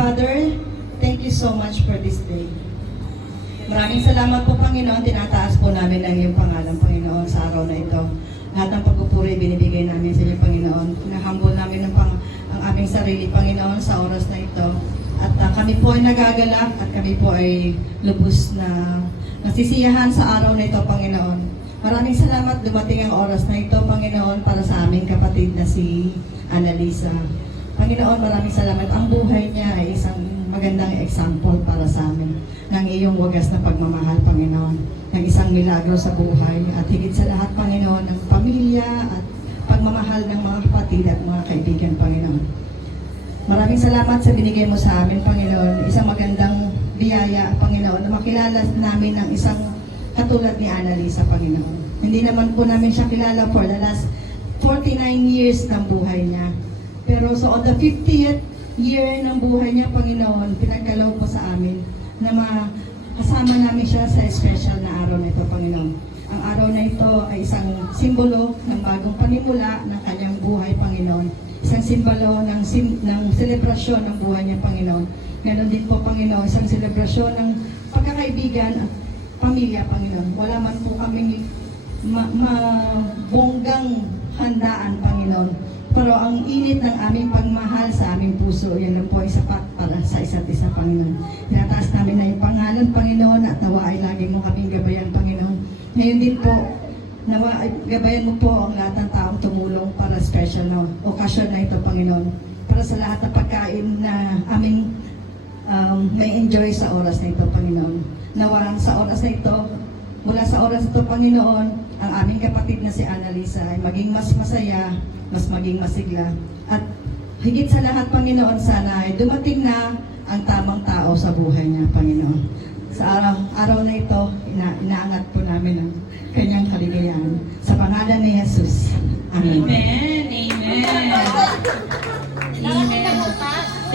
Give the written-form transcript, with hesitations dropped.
Father, thank you so much for this day. Maraming salamat po, Panginoon. Tinataas po namin ang iyong pangalan, Panginoon, sa araw na ito. Lahat ng pagpupuri binibigay namin sa iyo, Panginoon. Pinahambol namin ang aming sarili, Panginoon, sa oras na ito. At kami po ay nagagalak at kami po ay lubos na nasisiyahan sa araw na ito, Panginoon. Maraming salamat, dumating ang oras na ito, Panginoon, para sa aming kapatid na si Annalisa. Panginoon, maraming salamat. Ang buhay niya ay isang magandang example para sa amin ng iyong wagas na pagmamahal, Panginoon. Ng isang milagro sa buhay at higit sa lahat, Panginoon, ng pamilya at pagmamahal ng mga kapatid at mga kaibigan, Panginoon. Maraming salamat sa binigay mo sa amin, Panginoon. Isang magandang biyaya, Panginoon, na makilala namin ng isang katulad ni Annalisa, Panginoon. Hindi naman po namin siya kilala for the last 49 years ng buhay niya. Pero so on the 50th year ng buhay niya, Panginoon, pinagkaloob mo sa amin na makasama namin siya sa special na araw na ito, Panginoon. Ang araw na ito ay isang simbolo ng bagong panimula ng kanyang buhay, Panginoon. Isang simbolo ng selebrasyon ng buhay niya, Panginoon. Ganon din po, Panginoon, isang selebrasyon ng pagkakaibigan at pamilya, Panginoon. Wala man po kaming mabonggang handaan, Panginoon. Pero ang init ng aming pagmahal sa aming puso, yan lang po ay sapat para sa isa't isa, Panginoon. Tinataas namin na yung pangalan, Panginoon, at nawa ay lagi mo kaming gabayan, Panginoon. Ngayon din po, nawa ay gabayan mo po ang lahat ng taong tumulong para special na okasyon na ito, Panginoon. Para sa lahat ng pagkain na aming may enjoy sa oras na ito, Panginoon. Nawa sa oras na ito, mula sa oras ito, Panginoon, ang aming kapatid na si Annalisa ay maging mas masaya, mas maging masigla. At higit sa lahat, Panginoon, sana ay dumating na ang tamang tao sa buhay niya, Panginoon. Sa araw na ito, inaangat po namin ang kanyang kaligayahan. Sa pangalan ni Jesus. Amen. Amen. Amen. Amen.